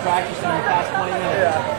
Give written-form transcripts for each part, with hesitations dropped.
Practicing the past 20 minutes. Yeah.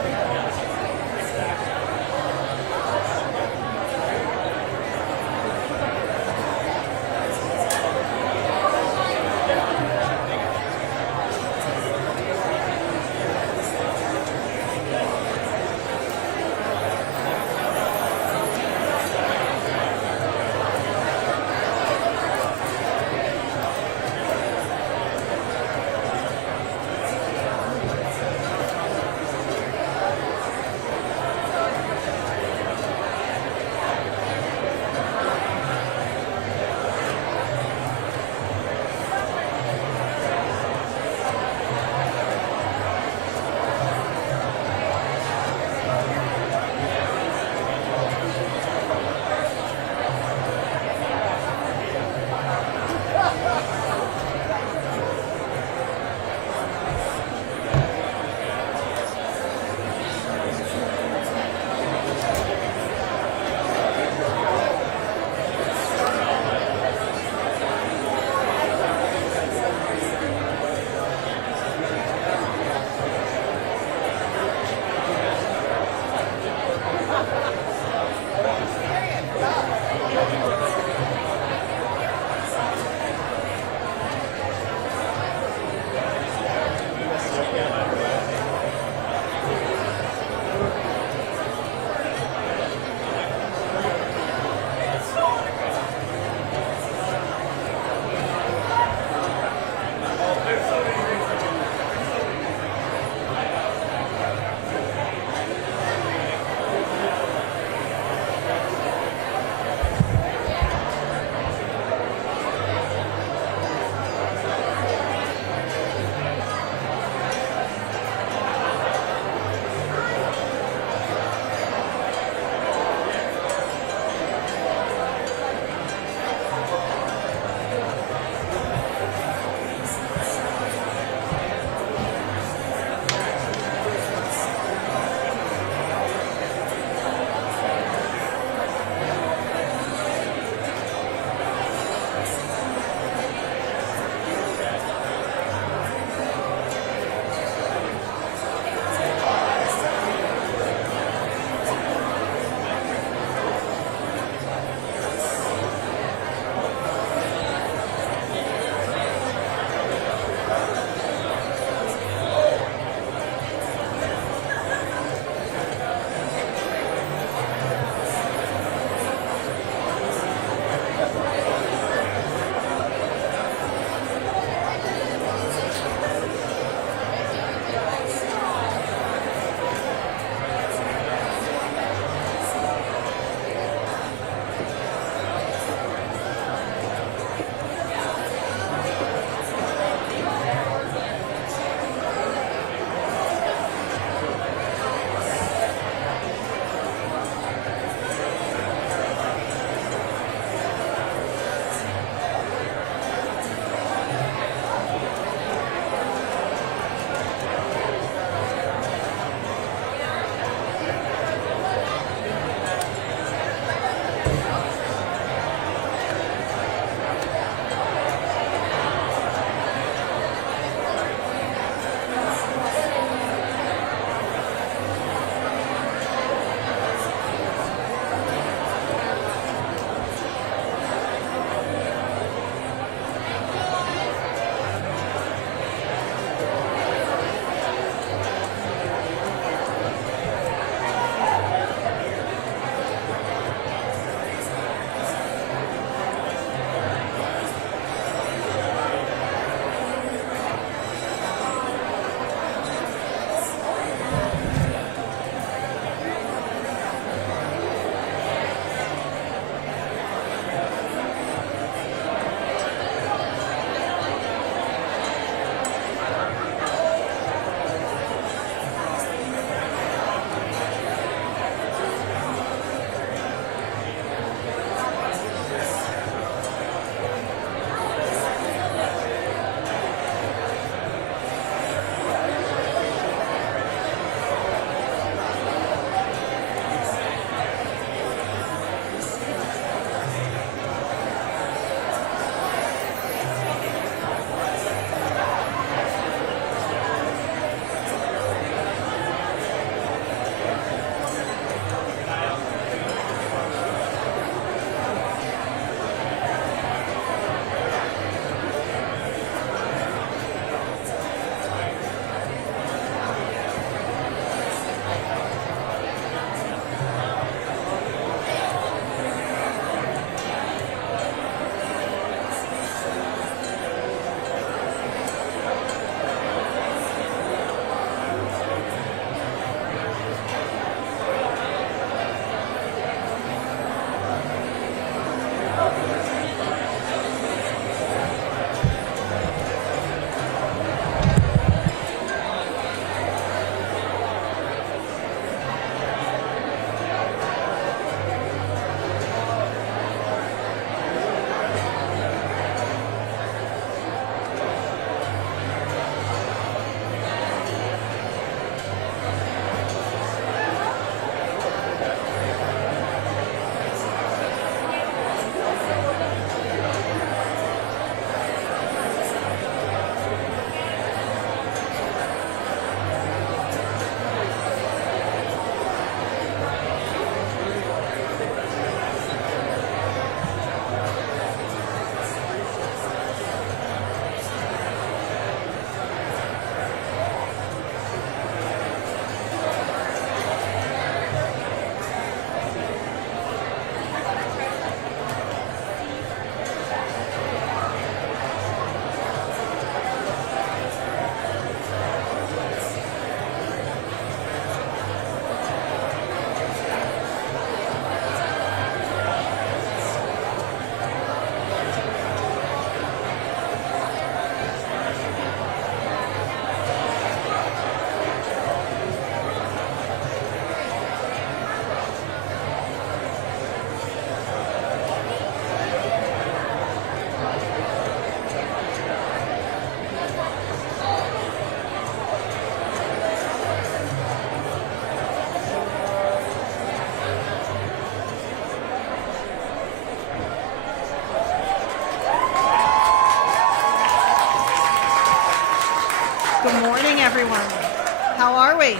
How are we?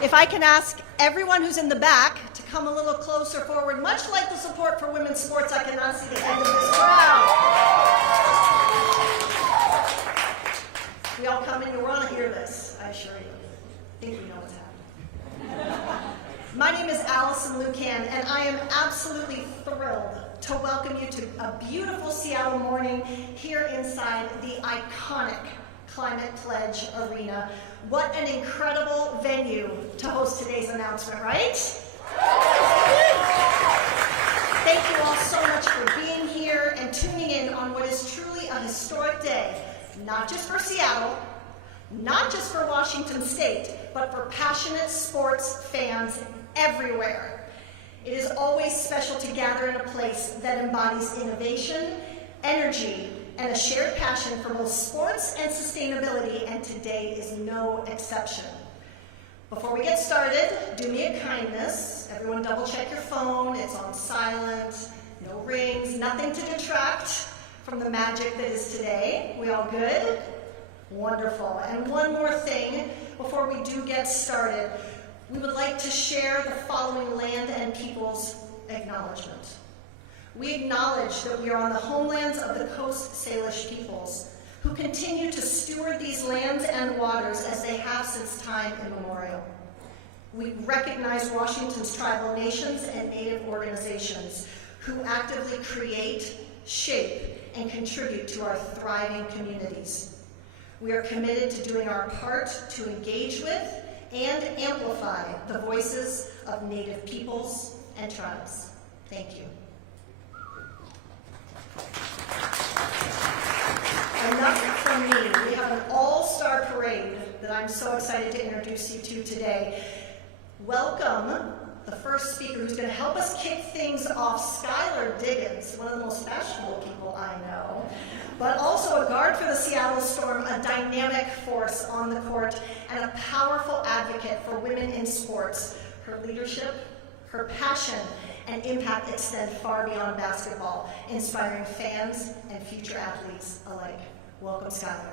If I can ask everyone who's in the back to come a little closer forward, much like the support for women's sports, I cannot see the end of this crowd. We all come in, you want to hear this, I assure you. I think we know what's happening. My name is Allison Lucan, and I am absolutely thrilled to welcome you to a beautiful Seattle morning here inside the iconic Climate Pledge Arena. What an incredible venue to host today's announcement, right? Thank you all so much for being here and tuning in on what is truly a historic day, not just for Seattle, not just for Washington State, but for passionate sports fans everywhere. It is always special to gather in a place that embodies innovation, energy, and a shared passion for both sports and sustainability, and today is no exception. Before we get started, do me a kindness. Everyone double check your phone. It's on silent, no rings, nothing to detract from the magic that is today. We all good? Wonderful. And one more thing before we do get started. We would like to share the following land and peoples acknowledgement. We acknowledge that we are on the homelands of the Coast Salish peoples, who continue to steward these lands and waters as they have since time immemorial. We recognize Washington's tribal nations and Native organizations who actively create, shape, and contribute to our thriving communities. We are committed to doing our part to engage with and amplify the voices of Native peoples and tribes. Thank you. Enough from me. We have an all-star parade that I'm so excited to introduce you to today. Welcome the first speaker who's going to help us kick things off, Skylar Diggins, one of the most fashionable people I know, but also a guard for the Seattle Storm, a dynamic force on the court, and a powerful advocate for women in sports. Her leadership, her passion, and impact extend far beyond basketball, inspiring fans and future athletes alike. Welcome, Skylar.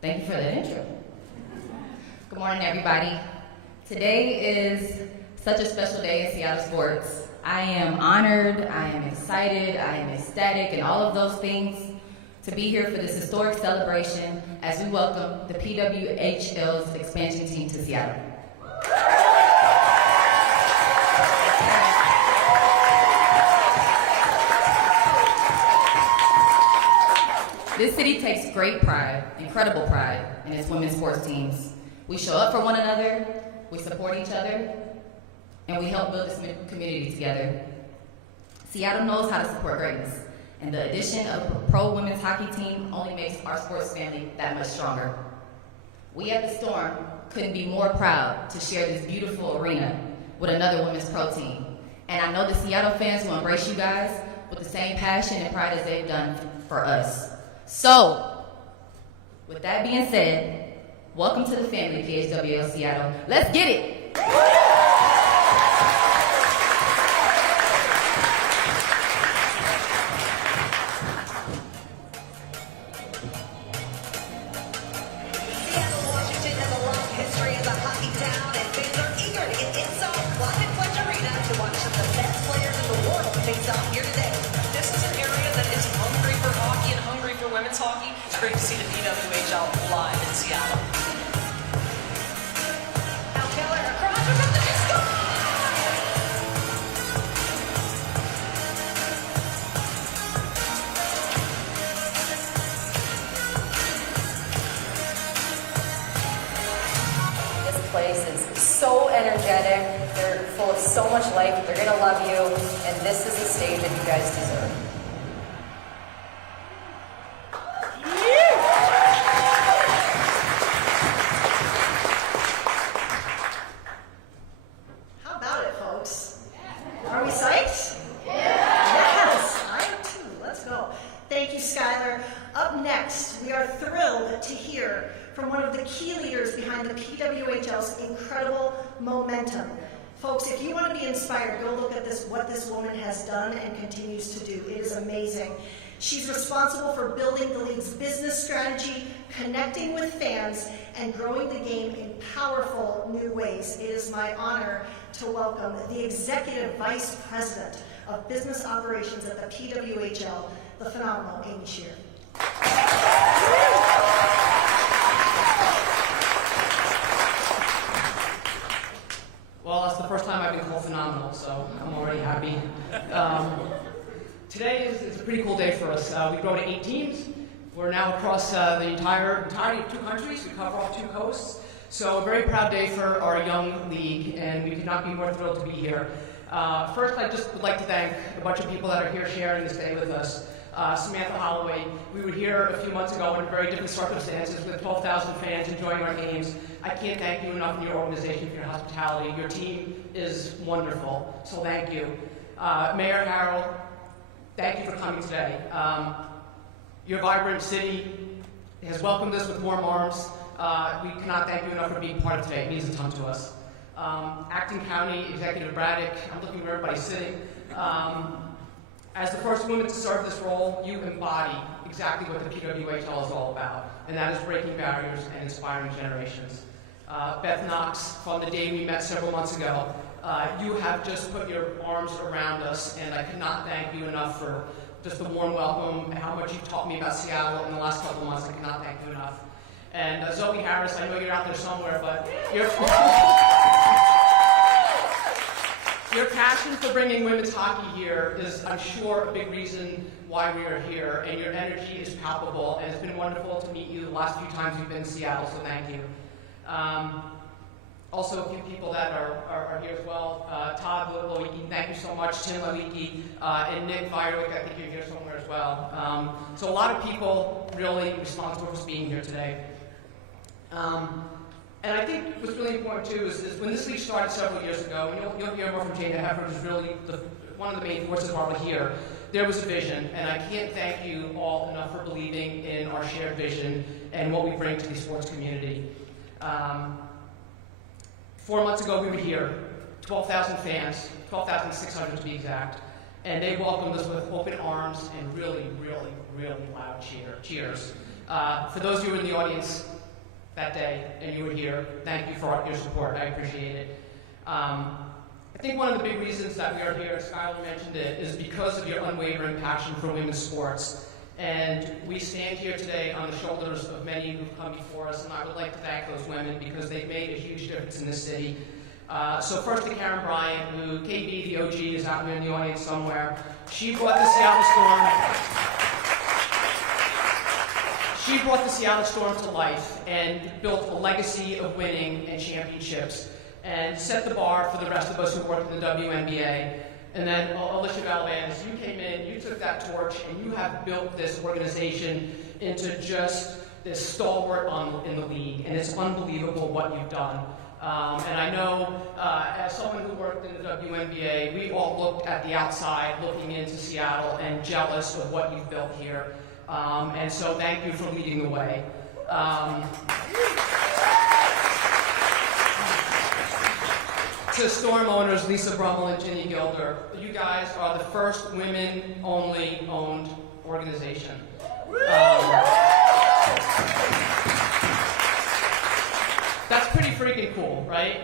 Thank you for that intro. Good morning, everybody. Today is such a special day in Seattle sports. I am honored, I am excited, I am ecstatic, and all of those things to be here for this historic celebration as we welcome the PWHL's expansion team to Seattle. This city takes great pride, incredible pride, in its women's sports teams. We show up for one another, we support each other, and we help build this community together. Seattle knows how to support greatness, and the addition of a pro women's hockey team only makes our sports family that much stronger. We at the Storm couldn't be more proud to share this beautiful arena with another women's pro team. And I know the Seattle fans will embrace you guys with the same passion and pride as they've done for us. So, with that being said, welcome to the family, PHWL Seattle. Let's get it! Great to see the PWHL live in Seattle. Now Keller across from the score! This place is so energetic. They're full of so much life. They're gonna love you, and this is the stage that you guys deserve. Folks, if you want to be inspired, go look at what this woman has done and continues to do. It is amazing. She's responsible for building the league's business strategy, connecting with fans, and growing the game in powerful new ways. It is my honor to welcome the Executive Vice President of Business Operations at the PWHL, the phenomenal Amy Shear. Well, that's the first time I've been called phenomenal, so I'm already happy. Today is a pretty cool day for us. We grow to 8 teams. We're now across the entirety of 2 countries. We cover all 2 coasts. So a very proud day for our young league, and we could not be more thrilled to be here. First, I just would like to thank a bunch of people that are here sharing this day with us. Samantha Holloway, we were here a few months ago in very different circumstances with 12,000 fans enjoying our games. I can't thank you enough in your organization for your hospitality. Your team is wonderful, so thank you. Mayor Harold, thank you for coming today. Your vibrant city has welcomed us with warm arms. We cannot thank you enough for being part of today. It means a ton to us. Acting County Executive Braddock, I'm looking for everybody sitting. As the first woman to serve this role, you embody exactly what the PWHL is all about, and that is breaking barriers and inspiring generations. Beth Knox, from the day we met several months ago, you have just put your arms around us, and I cannot thank you enough for just the warm welcome and how much you've taught me about Seattle in the last couple of months. I cannot thank you enough. And Zoe Harris, I know you're out there somewhere, but your passion for bringing women's hockey here is, I'm sure, a big reason why we are here, and your energy is palpable, and it's been wonderful to meet you the last few times you've been in Seattle, so thank you. Also, a few people that are here as well. Todd Lewicki, thank you so much. Tim Lewicki, and Nick Firewick, I think you're here somewhere as well. So a lot of people really responsible for being here today. And I think what's really important too is when this league started several years ago, and you'll hear more from Jana Hefford, who's really one of the main forces while we're here, there was a vision, and I can't thank you all enough for believing in our shared vision and what we bring to the sports community. 4 months ago we were here, 12,000 fans, 12,600 to be exact, and they welcomed us with open arms and really, really, really loud cheers. For those of you in the audience that day, and you were here, thank you for your support. I appreciate it. I think one of the big reasons that we are here, Skylar mentioned it, is because of your unwavering passion for women's sports. And we stand here today on the shoulders of many who've come before us, and I would like to thank those women because they've made a huge difference in this city. So first to Karen Bryant, who, KB, the OG, is out there in the audience somewhere. She brought the Seattle Storm to life and built a legacy of winning and championships and set the bar for the rest of us who work in the WNBA. And then Alicia Galvez, you came in, you took that torch, and you have built this organization into just this stalwart in the league, and it's unbelievable what you've done. And I know, as someone who worked in the WNBA, we all looked at the outside, looking into Seattle, and jealous of what you've built here. And so thank you for leading the way. To Storm owners Lisa Brummel and Ginny Gilder, you guys are the first women-only owned organization. That's pretty freaking cool, right?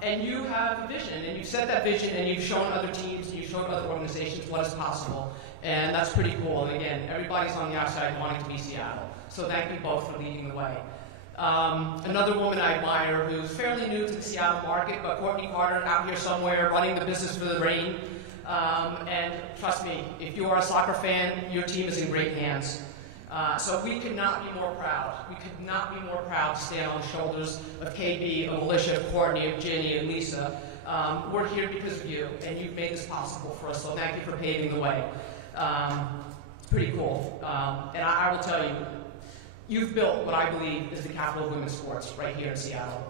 And you have a vision, and you've set that vision, and you've shown other teams, and you've shown other organizations what is possible. And that's pretty cool. And again, everybody's on the outside wanting to be Seattle. So thank you both for leading the way. Another woman I admire who's fairly new to the Seattle market, but Courtney Carter out here somewhere running the business for the Reign. And trust me, if you are a soccer fan, your team is in great hands. So we could not be more proud. We could not be more proud to stand on the shoulders of KB, of Alicia, of Courtney, of Ginny, and Lisa. We're here because of you, and you've made this possible for us, so thank you for paving the way. It's pretty cool. And I will tell you, you've built what I believe is the capital of women's sports right here in Seattle.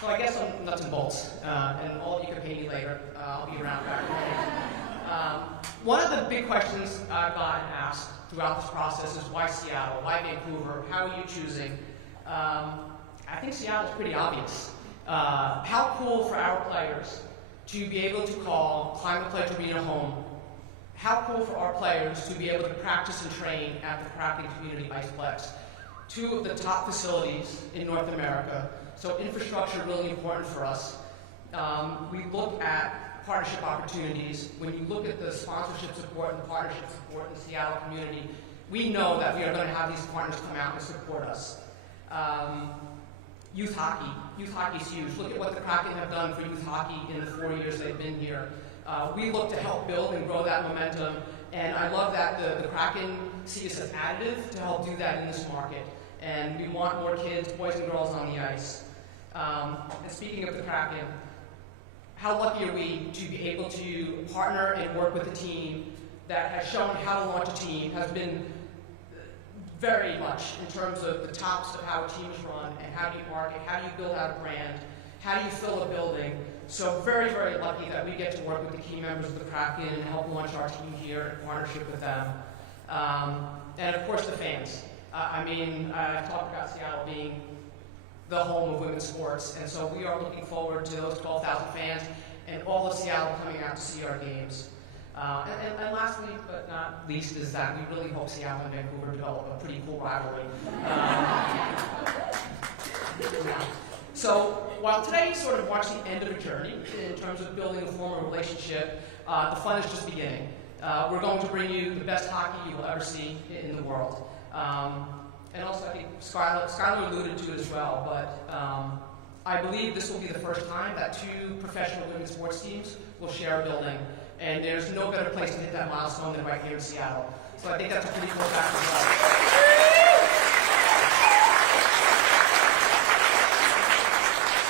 So I guess I'm nuts and bolts, and all of you can pay me later. I'll be around back. One of the big questions I've gotten asked throughout this process is why Seattle? Why Vancouver? How are you choosing? I think Seattle's pretty obvious. How cool for our players to be able to call Climate Pledge Arena home. How cool for our players to be able to practice and train at the Kraken Community Iceplex. Two of the top facilities in North America. So infrastructure really important for us. We look at partnership opportunities. When you look at the sponsorship support and the partnership support in the Seattle community, we know that we are going to have these partners come out and support us. Youth hockey. Youth hockey is huge. Look at what the Kraken have done for youth hockey in the 4 years they've been here. We look to help build and grow that momentum, and I love that the Kraken see us as additive to help do that in this market. And we want more kids, boys and girls, on the ice. And speaking of the Kraken, how lucky are we to be able to partner and work with a team that has shown how to launch a team, has been very much in terms of the tops of how a team is run and how do you market, how do you build out a brand, how do you fill a building. So very, very lucky that we get to work with the key members of the Kraken and help launch our team here in partnership with them. And of course the fans. I've talked about Seattle being the home of women's sports, and so we are looking forward to those 12,000 fans and all of Seattle coming out to see our games. And lastly, but not least, is that we really hope Seattle and Vancouver develop a pretty cool rivalry. So while today sort of marks the end of a journey in terms of building a formal relationship, the fun is just beginning. We're going to bring you the best hockey you will ever see in the world. And also, I think Skylar alluded to it as well, but I believe this will be the first time that two professional women's sports teams will share a building, and there's no better place to hit that milestone than right here in Seattle. So I think that's a pretty cool fact as well.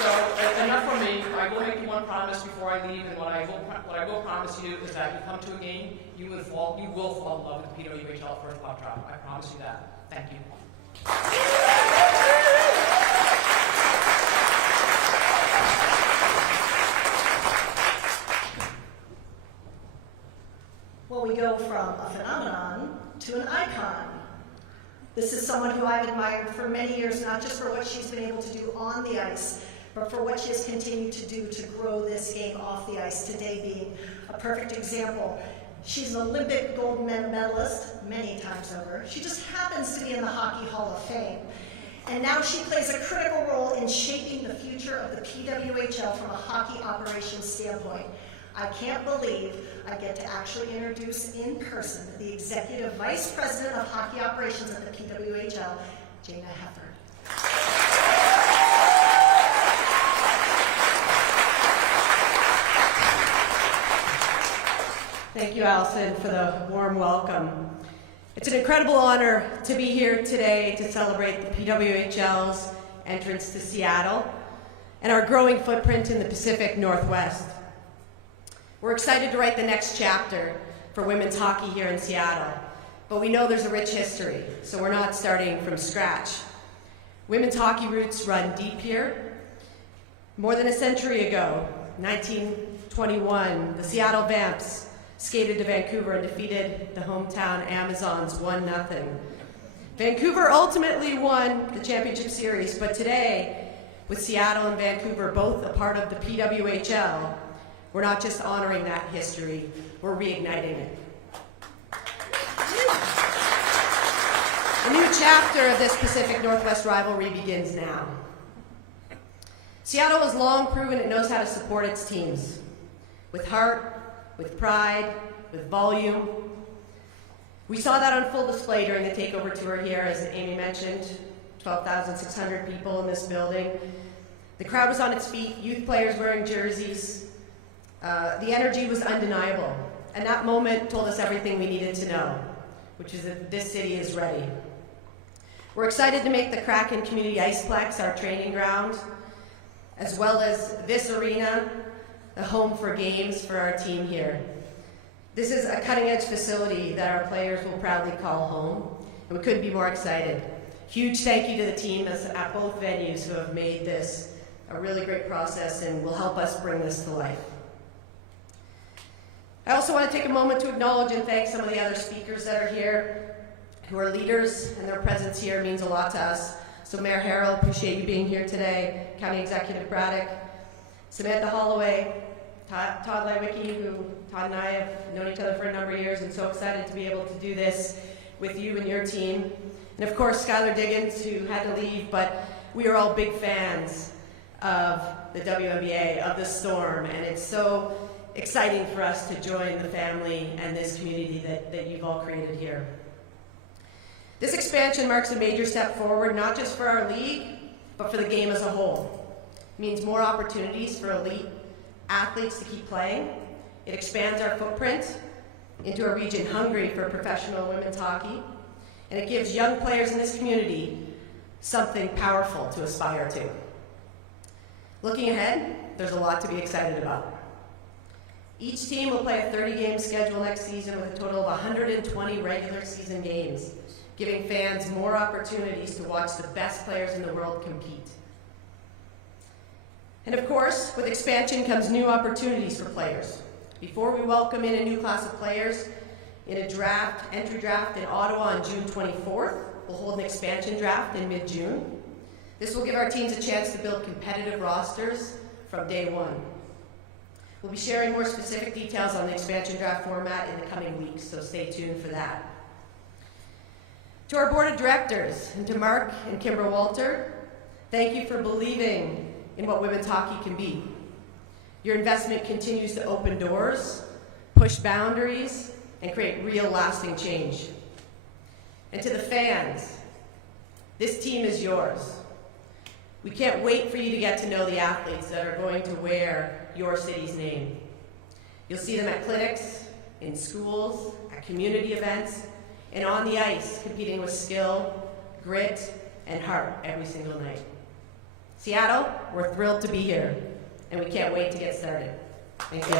So enough from me. I will make you one promise before I leave, and what I will promise you is that you come to a game, you will fall in love with the PWHL first puck drop. I promise you that. Thank you. Well, we go from a phenomenon to an icon. This is someone who I've admired for many years, not just for what she's been able to do on the ice, but for what she has continued to do to grow this game off the ice, today being a perfect example. She's an Olympic gold medalist many times over. She just happens to be in the Hockey Hall of Fame. And now she plays a critical role in shaping the future of the PWHL from a hockey operations standpoint. I can't believe I get to actually introduce in person the Executive Vice President of Hockey Operations at the PWHL, Jana Hefford. Thank you, Allison, for the warm welcome. It's an incredible honor to be here today to celebrate the PWHL's entrance to Seattle and our growing footprint in the Pacific Northwest. We're excited to write the next chapter for women's hockey here in Seattle, but we know there's a rich history, so we're not starting from scratch. Women's hockey roots run deep here. More than a century ago, 1921, the Seattle Vamps skated to Vancouver and defeated the hometown Amazons 1-0. Vancouver ultimately won the championship series, but today, with Seattle and Vancouver both a part of the PWHL, we're not just honoring that history, we're reigniting it. A new chapter of this Pacific Northwest rivalry begins now. Seattle has long proven it knows how to support its teams, with heart, with pride, with volume. We saw that on full display during the takeover tour here, as Amy mentioned, 12,600 people in this building. The crowd was on its feet, youth players wearing jerseys. The energy was undeniable, and that moment told us everything we needed to know, which is that this city is ready. We're excited to make the Kraken Community Iceplex our training ground, as well as this arena, the home for games for our team here. This is a cutting-edge facility that our players will proudly call home, and we couldn't be more excited. Huge thank you to the team at both venues who have made this a really great process and will help us bring this to life. I also want to take a moment to acknowledge and thank some of the other speakers that are here, who are leaders, and their presence here means a lot to us. So Mayor Harrell, appreciate you being here today. County Executive Braddock, Samantha Holloway, Todd Lewicki, who Todd and I have known each other for a number of years, and so excited to be able to do this with you and your team. And of course, Skylar Diggins, who had to leave, but we are all big fans of the WNBA, of the Storm, and it's so exciting for us to join the family and this community that you've all created here. This expansion marks a major step forward, not just for our league, but for the game as a whole. It means more opportunities for elite athletes to keep playing. It expands our footprint into a region hungry for professional women's hockey, and it gives young players in this community something powerful to aspire to. Looking ahead, there's a lot to be excited about. Each team will play a 30-game schedule next season with a total of 120 regular season games, giving fans more opportunities to watch the best players in the world compete. And of course, with expansion comes new opportunities for players. Before we welcome in a new class of players in a entry draft in Ottawa on June 24th, we'll hold an expansion draft in mid-June. This will give our teams a chance to build competitive rosters from day one. We'll be sharing more specific details on the expansion draft format in the coming weeks, so stay tuned for that. To our board of directors, and to Mark and Kimber Walter, thank you for believing in what women's hockey can be. Your investment continues to open doors, push boundaries, and create real lasting change. And to the fans, this team is yours. We can't wait for you to get to know the athletes that are going to wear your city's name. You'll see them at clinics, in schools, at community events, and on the ice, competing with skill, grit, and heart every single night. Seattle, we're thrilled to be here, and we can't wait to get started. Thank you.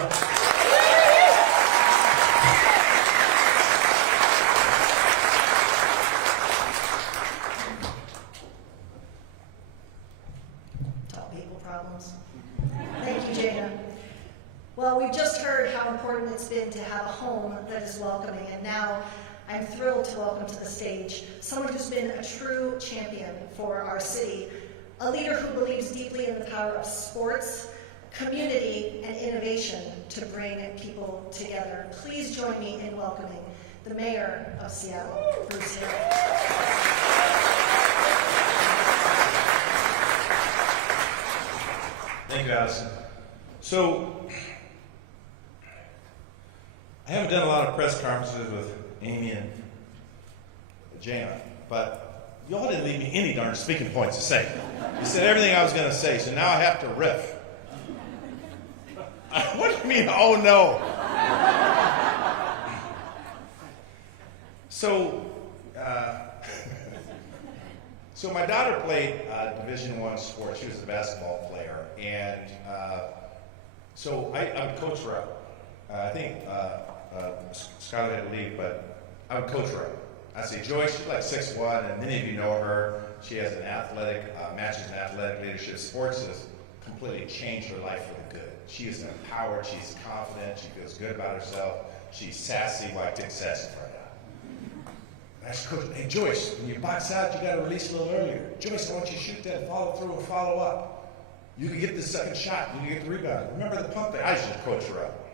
Tall people problems. Thank you, Jana. Well, we've just heard how important it's been to have a home that is welcoming, and now I'm thrilled to welcome to the stage someone who's been a true champion for our city, a leader who believes deeply in the power of sports, community, and innovation to bring people together. Please join me in welcoming the Mayor of Seattle, Bruce Hill. Thank you, Allison. So, I haven't done a lot of press conferences with Amy and Jana, but y'all didn't leave me any darn speaking points to say. You said everything I was going to say, so now I have to riff. What do you mean, oh no? So my daughter played Division I sports. She was a basketball player, and so I would coach her up. I think Skylar had to leave, but I would coach her up. I'd say, Joyce, she's like 6'1", and many of you know her. She has an athletic, master's in athletic leadership. Sports has completely changed her life for the good. She is empowered, she's confident, she feels good about herself, she's sassy. Well, I take sassy right now. And I said, Coach, hey Joyce, when you box out, you gotta release a little earlier. Joyce, I want you to shoot that, follow through and follow up. You can get the second shot, you can get the rebound. Remember the pump thing? I used to coach her up.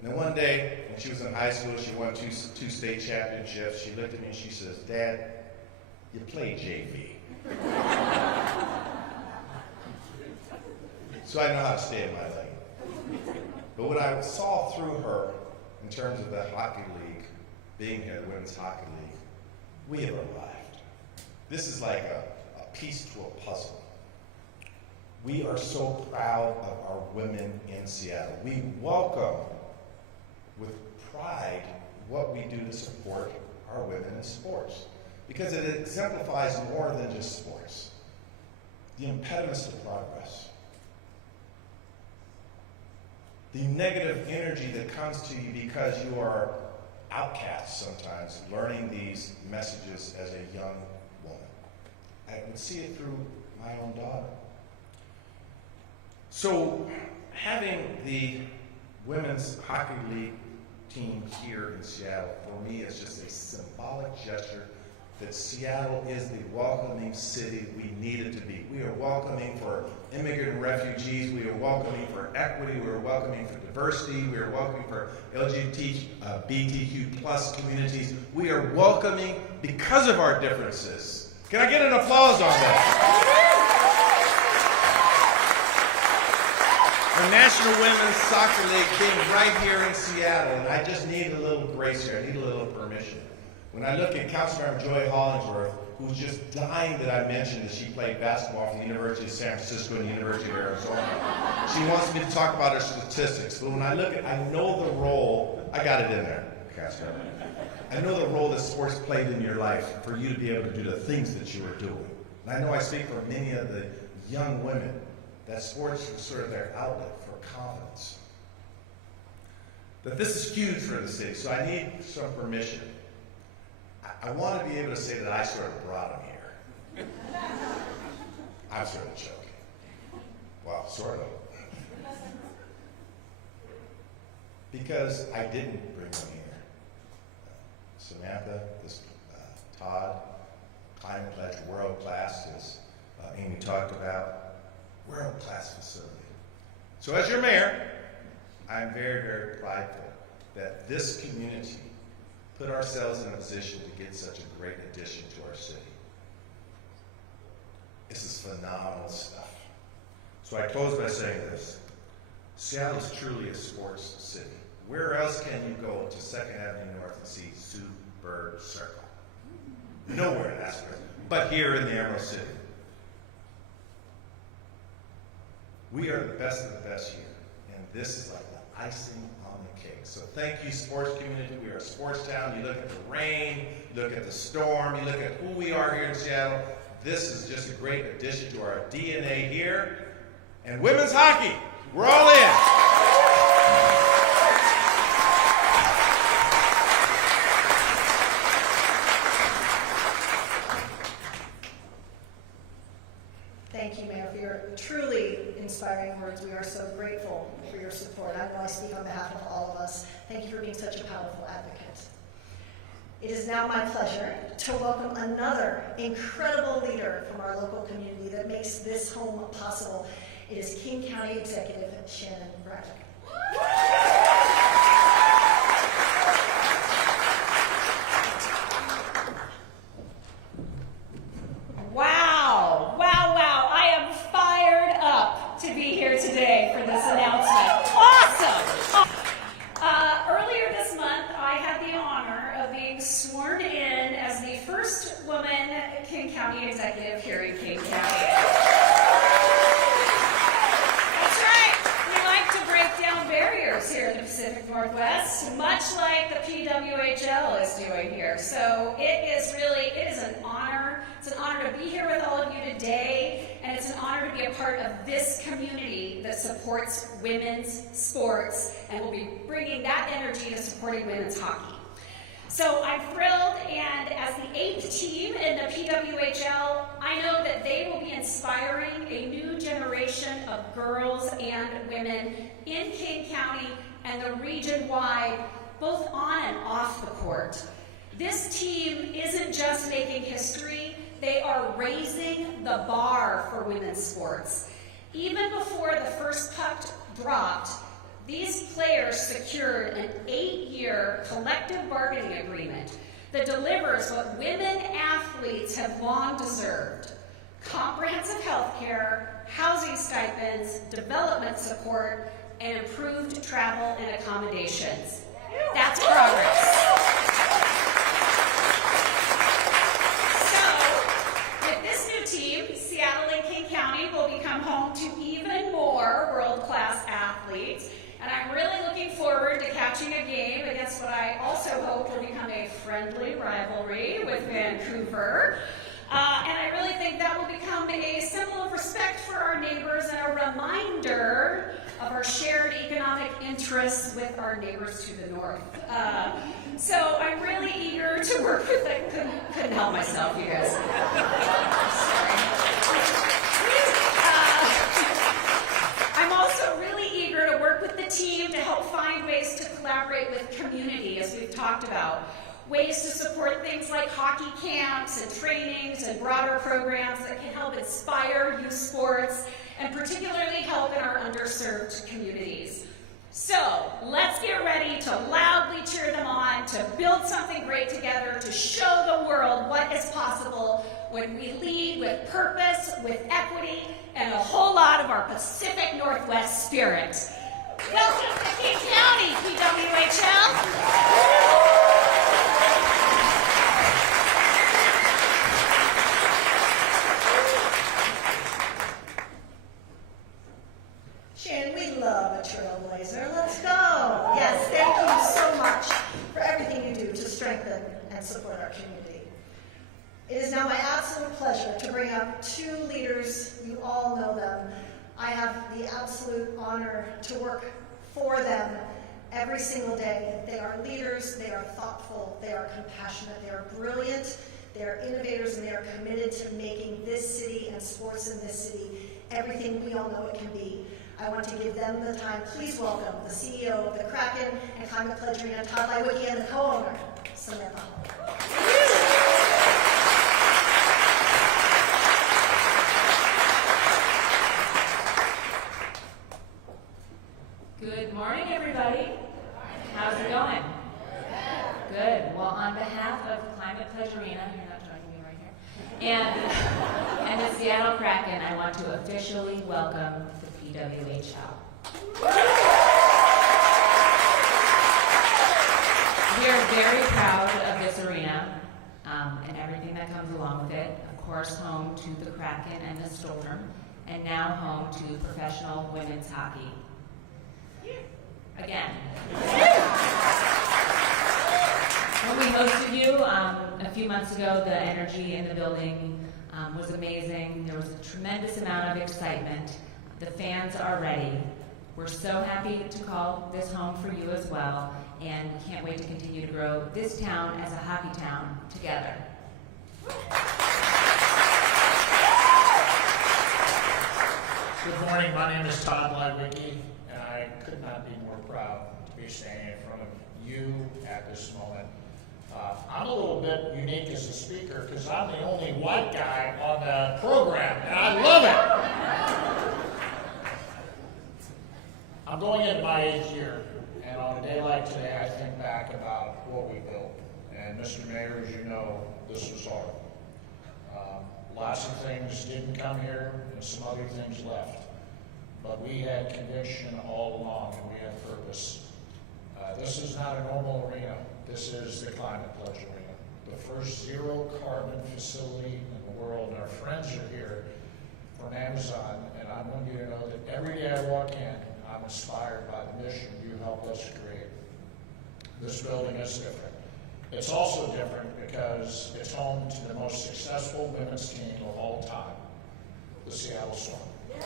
And then one day, when she was in high school, she won two state championships. She looked at me and she says, Dad, you play JV. So I know how to stay in my lane. But what I saw through her in terms of the hockey league, being here, the Women's Hockey League, we have arrived. This is like a piece to a puzzle. We are so proud of our women in Seattle. We welcome with pride what we do to support our women in sports, because it exemplifies more than just sports. The impediments to progress, the negative energy that comes to you because you are outcasts sometimes, learning these messages as a young woman. I would see it through my own daughter. So having the Women's Hockey League team here in Seattle, for me, is just a symbolic gesture that Seattle is the welcoming city we need it to be. We are welcoming for immigrant and refugees. We are welcoming for equity. We are welcoming for diversity. We are welcoming for LGBTQ plus communities. We are welcoming because of our differences. Can I get an applause on that? The National Women's Soccer League being right here in Seattle, and I just need a little grace here. I need a little permission. When I look at Councilmember Joy Hollingsworth, who's just dying that I mentioned that she played basketball for the University of San Francisco and the University of Arizona. She wants me to talk about her statistics, but when I look at, I know the role, I got it in there, Councilmember. I know the role that sports played in your life for you to be able to do the things that you were doing. And I know I speak for many of the young women that sports was sort of their outlet for confidence. That this is huge for the city, so I need some permission. I want to be able to say that I sort of brought him here. I'm sort of joking. Well, sort of. Because I didn't bring him here. Samantha, Todd, Climate Pledge, world class, as Amy talked about. World class facility. So as your mayor, I'm very, very prideful that this community put ourselves in a position to get such a great addition to our city. This is phenomenal stuff. So I close by saying this. Seattle is truly a sports city. Where else can you go to 2nd Avenue North and see Super Circle? Nowhere, that's where. But here in the Emerald City. We are the best of the best here, and this is like the icing on the cake. So thank you, sports community. We are a sports town. You look at the rain, you look at the storm, you look at who we are here in Seattle. This is just a great addition to our DNA here. And women's hockey, we're all in. Thank you, Mayor, for your truly inspiring words. We are so grateful for your support. I know I speak on behalf of all of us. Thank you for being such a powerful advocate. It is now my pleasure to welcome another incredible leader from our local community that makes this home possible. It is King County Executive Shannon Braddock. To be here today for this announcement. Awesome! Earlier this month, I had the honor of being sworn in as the first woman King County executive here in King County. That's right. We like to break down barriers here in the Pacific Northwest, much like the PWHL is doing here. So it is an honor. It's an honor to be here with all of you today, and it's an honor to be a part of this community that supports women's sports and will be bringing that energy to supporting women's hockey. So I'm thrilled, and as the 8th team in the PWHL, I know that they will be inspiring a new generation of girls and women in King County and the region-wide, both on and off the court. This team isn't just making history, they are raising the bar for women's sports. Even before the first puck dropped, these players secured an 8-year collective bargaining agreement that delivers what women athletes have long deserved: comprehensive health care, housing stipends, development support, and improved travel and accommodations. That's progress. Seattle and King County will become home to even more world-class athletes, and I'm really looking forward to catching a game against what I also hope will become a friendly rivalry with Vancouver. And I really think that will become a symbol of respect for our neighbors and a reminder of our shared economic interests with our neighbors to the north. So I'm really eager to work with it. Couldn't help myself, you guys. I'm also really eager to work with the team to help find ways to collaborate with community ways to support things like hockey camps and trainings and broader programs that can help inspire youth sports and particularly help in our underserved communities. So let's get ready to loudly cheer them on, to build something great together, to show the world what is possible when we lead with purpose, with equity, and a whole lot of our Pacific Northwest spirit. Welcome to King County, PWHL. Shannon, we love a trailblazer. Let's go. Yes, thank you so much for everything you do to strengthen and support our community. It is now my absolute pleasure to bring up two leaders. You all know them. I have the absolute honor to work for them every single day. They are leaders, they are thoughtful, they are compassionate, they are brilliant, they are innovators, and they are committed to making this city and sports in this city everything we all know it can be. I want to give them the time. Please welcome the CEO of the Kraken and Climate Pledge Arena, Todd Lywicki, and the co-owner, Samantha Hall. Good morning, everybody. How's it going? Good. Well, on behalf of Climate Pledge Arena, you're not joining me right here, and the Seattle Kraken, I want to officially welcome the PWHL. We are very proud of this arena and everything that comes along with it. Of course, home to the Kraken and the Storm, and now home to professional women's hockey. Again. When we hosted you a few months ago, the energy in the building was amazing. There was a tremendous amount of excitement. The fans are ready. We're so happy to call this home for you as well, and we can't wait to continue to grow this town as a hockey town together. Good morning, my name is Todd Lywicki, and I could not be more proud to be standing in front of you at this moment. I'm a little bit unique as a speaker because I'm the only white guy on the program, and I love it. I'm going into my 8th year, and on a day like today, I think back about what we built. And Mr. Mayor, as you know, this was hard. Lots of things didn't come here, and some other things left. But we had conviction all along, and we had purpose. This is not a normal arena. This is the Climate Pledge Arena, the first zero-carbon facility in the world. And our friends are here from Amazon, and I want you to know that every day I walk in, I'm inspired by the mission you helped us create. This building is different. It's also different because it's home to the most successful women's team of all time, the Seattle Storm. When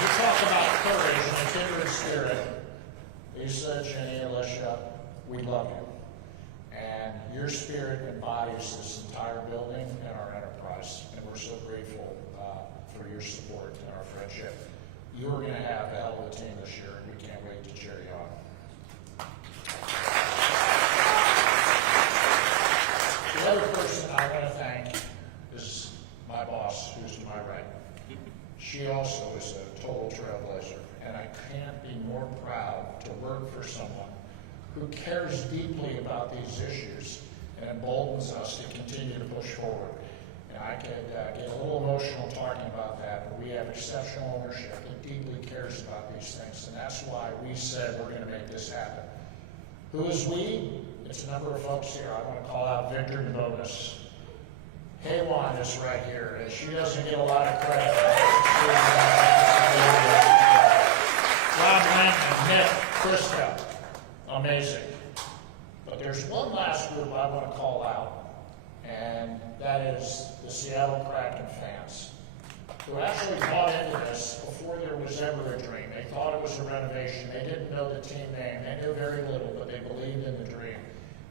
we talk about courage and a kindred spirit, Lisa, Jenny, Alicia, we love you. And your spirit embodies this entire building and our enterprise, and we're so grateful for your support and our friendship. You are going to have a hell of a team this year, and we can't wait to cheer you on. The other person I want to thank is my boss, who's to my right. She also is a total trailblazer, and I can't be more proud to work for someone who cares deeply about these issues and emboldens us to continue to push forward. And I could get a little emotional talking about that, but we have exceptional ownership that deeply cares about these things, and that's why we said we're going to make this happen. Who is we? It's a number of folks here. I want to call out Victor DeBonis. Haywan is right here, and she doesn't get a lot of credit. Rob Langton, Nick, Krista, amazing. But there's one last group I want to call out, and that is the Seattle Kraken fans, who actually bought into this before there was ever a dream. They thought it was a renovation. They didn't know the team name. They knew very little, but they believed in the dream.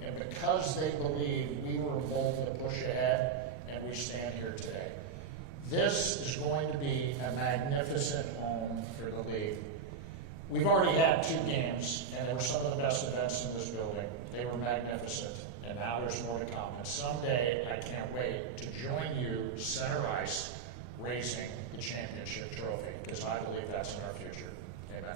And because they believed, we were bold to push ahead, and we stand here today. This is going to be a magnificent home for the league. We've already had 2 games, and they were some of the best events in this building. They were magnificent, and now there's more to come. And someday, I can't wait to join you, center ice, raising the championship trophy, because I believe that's in our future. Amen.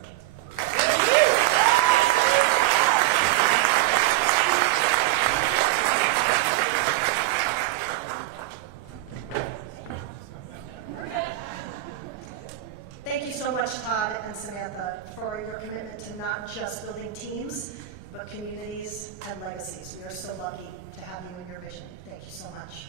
Thank you so much, Todd and Samantha, for your commitment to not just building teams, but communities and legacies. We are so lucky to have you in your vision. Thank you so much.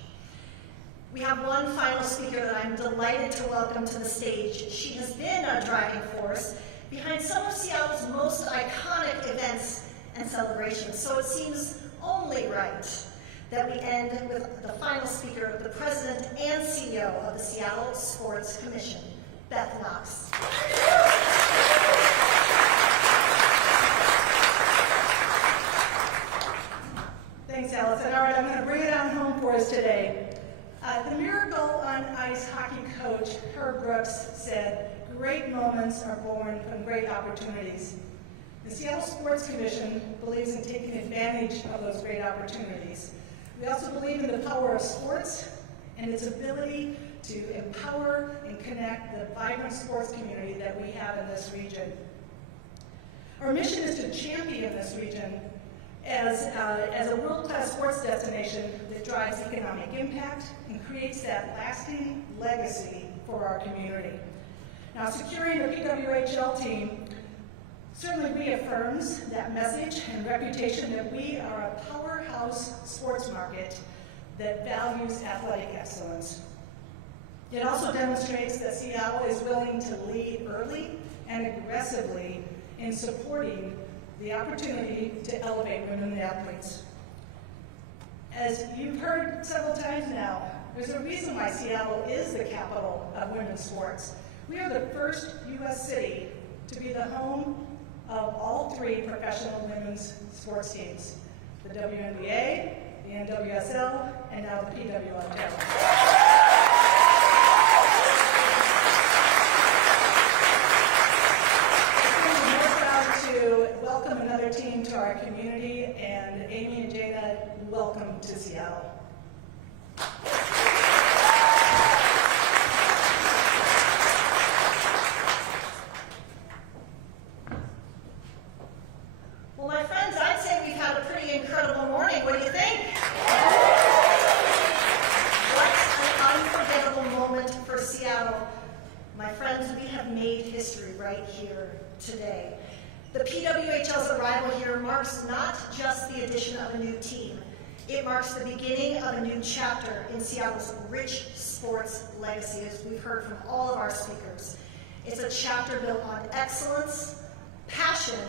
We have one final speaker that I'm delighted to welcome to the stage. She has been a driving force behind some of Seattle's most iconic events and celebrations, so it seems only right that we end with the final speaker, the President and CEO of the Seattle Sports Commission, Beth Knox. Thanks, Allison. All right, I'm going to bring it on home for us today. The Miracle on Ice hockey coach, Herb Brooks, said, "Great moments are born from great opportunities." The Seattle Sports Commission believes in taking advantage of those great opportunities. We also believe in the power of sports and its ability to empower and connect the vibrant sports community that we have in this region. Our mission is to champion this region as a world-class sports destination that drives economic impact and creates that lasting legacy for our community. Now, securing the PWHL team certainly reaffirms that message and reputation that we are a powerhouse sports market that values athletic excellence. It also demonstrates that Seattle is willing to lead early and aggressively in supporting the opportunity to elevate women athletes. As you've heard several times now, there's a reason why Seattle is the capital of women's sports. We are the first U.S. city to be the home of all 3 professional women's sports teams, the WNBA, the NWSL, and now the PWHL. Welcome another team to our community, and Amy and Jana, welcome to Seattle. Well, my friends, I'd say we've had a pretty incredible morning. What do you think? What an unforgettable moment for Seattle. My friends, we have made history right here today. The PWHL's arrival here marks not just the addition of a new team. It marks the beginning of a new chapter in Seattle's rich sports legacy, as we've heard from all of our speakers. It's a chapter built on excellence, passion,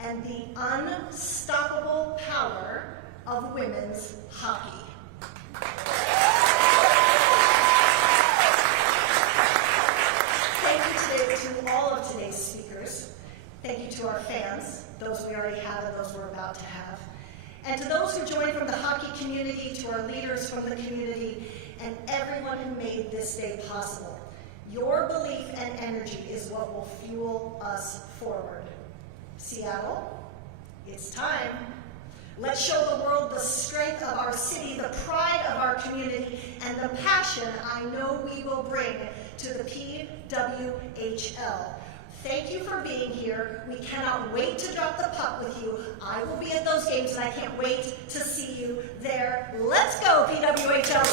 and the unstoppable power of women's hockey. Thank you to all of today's speakers. Thank you to our fans, those we already have and those we're about to have. And to those who joined from the hockey community, to our leaders from the community, and everyone who made this day possible. Your belief and energy is what will fuel us forward. Seattle, it's time. Let's show the world the strength of our city, the pride of our community, and the passion I know we will bring to the PWHL. Thank you for being here. We cannot wait to drop the puck with you. I will be at those games, and I can't wait to see you there. Let's go, PWHL.